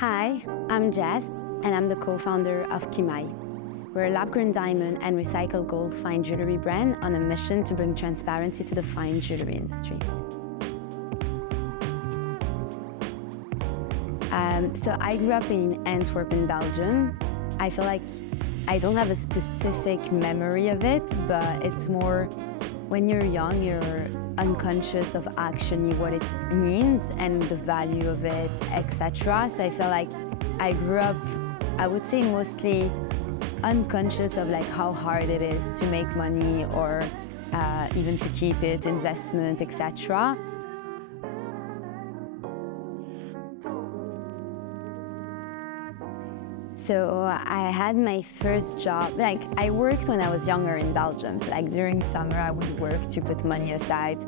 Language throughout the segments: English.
Hi, I'm Jess, and I'm the co-founder of Kimai. We're a lab-grown diamond and recycled gold fine jewelry brand on a mission to bring transparency to the fine jewelry industry. So I grew up in Antwerp in Belgium. I feel like I don't have a specific memory of it, but it's more when you're young, you're unconscious of actually what it means and the value of it, etc. So I feel like I grew up, I would say, mostly unconscious of like how hard it is to make money or even to keep it, investment, etc. So I had my first job, like I worked when I was younger in Belgium. So like during summer, I would work to put money aside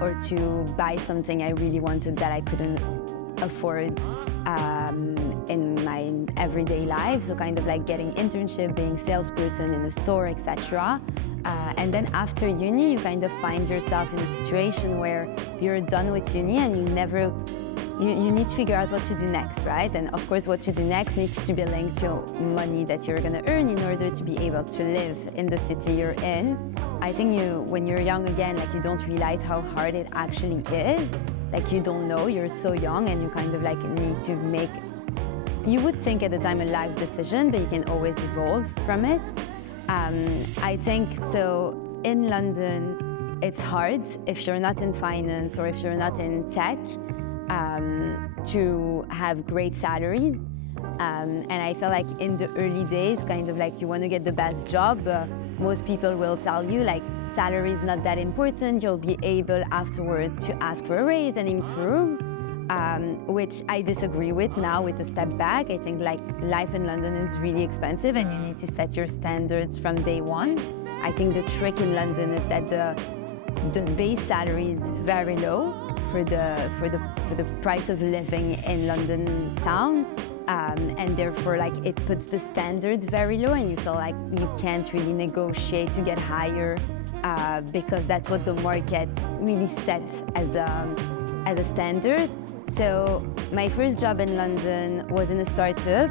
or to buy something I really wanted that I couldn't afford in my everyday life. So kind of like getting internship, being salesperson in a store, etc. And then after uni, you kind of find yourself in a situation where you're done with uni and you need to figure out what to do next, right? And of course, what to do next needs to be linked to money that you're gonna earn in order to be able to live in the city you're in. I think when you're young again, like you don't realize how hard it actually is. Like you don't know, you're so young and you kind of like need to make, you would think at the time a life decision, but you can always evolve from it. I think so in London, it's hard if you're not in finance or if you're not in tech, to have great salaries. And I feel like in the early days, kind of like you want to get the best job, most people will tell you like salary is not that important, you'll be able afterward to ask for a raise and improve, which I disagree with now with a step back. I think like life in London is really expensive and you need to set your standards from day one. I think the trick in London is that the base salary is very low for the price of living in London town, and therefore like it puts the standards very low and you feel like you can't really negotiate to get higher because that's what the market really sets as a standard. So my first job in London was in a startup.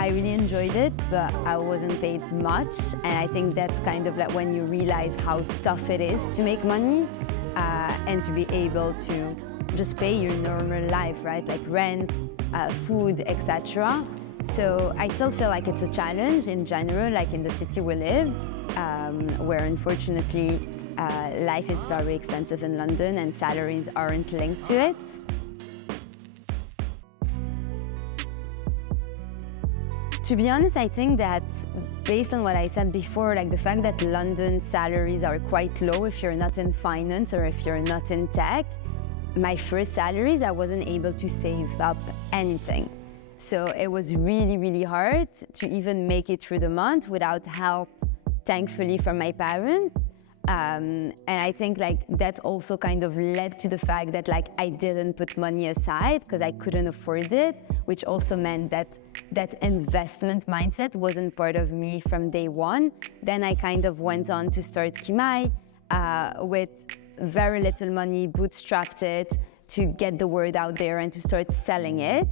I really enjoyed it, but I wasn't paid much, and I think that's kind of like when you realize how tough it is to make money and to be able to just pay your normal life, right? Like rent, food, etc. So I still feel like it's a challenge in general, like in the city we live, where unfortunately life is very expensive in London and salaries aren't linked to it. To be honest, I think that based on what I said before, like the fact that London salaries are quite low if you're not in finance or if you're not in tech, my first salaries, I wasn't able to save up anything. So it was really, really hard to even make it through the month without help, thankfully, from my parents. And I think like that also kind of led to the fact that like I didn't put money aside because I couldn't afford it, which also meant that that investment mindset wasn't part of me from day one. Then I kind of went on to start Kimai with very little money, bootstrapped it to get the word out there and to start selling it.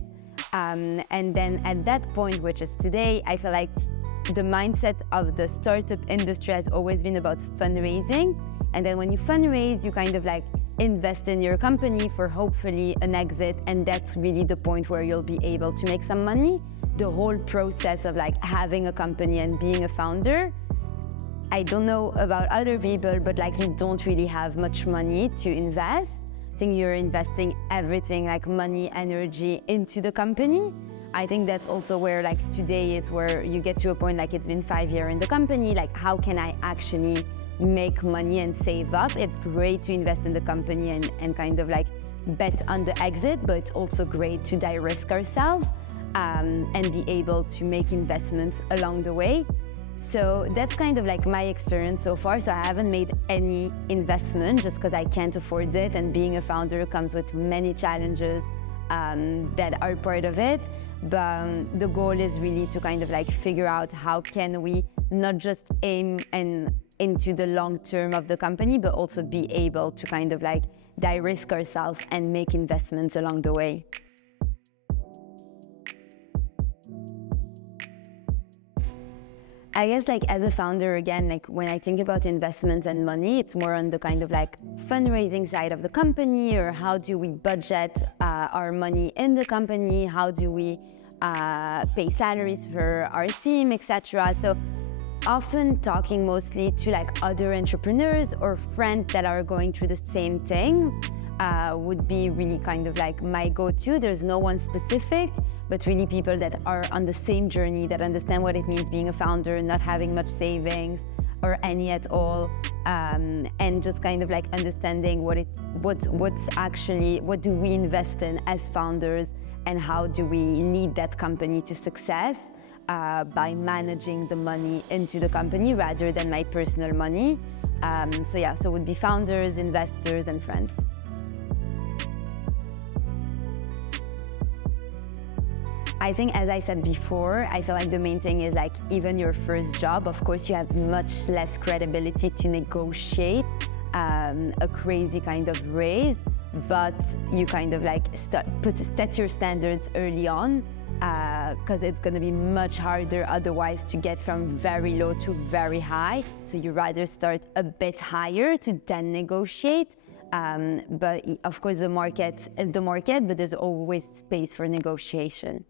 And then at that point, which is today, I feel like the mindset of the startup industry has always been about fundraising. And then when you fundraise, you kind of like invest in your company for hopefully an exit. And that's really the point where you'll be able to make some money. The whole process of like having a company and being a founder, I don't know about other people, but like you don't really have much money to invest. I think you're investing everything like money, energy into the company. I think that's also where like today is where you get to a point like it's been 5 years in the company, like how can I actually make money and save up? It's great to invest in the company and kind of like bet on the exit, but it's also great to de-risk ourselves and be able to make investments along the way. So that's kind of like my experience so far. So I haven't made any investment just because I can't afford it. And being a founder comes with many challenges that are part of it. But the goal is really to kind of like figure out how can we not just aim into the long term of the company, but also be able to kind of like de-risk ourselves and make investments along the way. I guess like as a founder, again, like when I think about investments and money, it's more on the kind of like fundraising side of the company, or how do we budget our money in the company, how do we pay salaries for our team, etc. So often talking mostly to like other entrepreneurs or friends that are going through the same thing would be really kind of like my go-to. There's no one specific, but really people that are on the same journey, that understand what it means being a founder, not having much savings or any at all, and just kind of like understanding what do we invest in as founders, and how do we lead that company to success by managing the money into the company rather than my personal money. So it would be founders, investors, and friends. I think, as I said before, I feel like the main thing is like even your first job, of course, you have much less credibility to negotiate a crazy kind of raise, but you kind of like set your standards early on, because it's going to be much harder otherwise to get from very low to very high. So you rather start a bit higher to then negotiate. But of course, the market is the market, but there's always space for negotiation.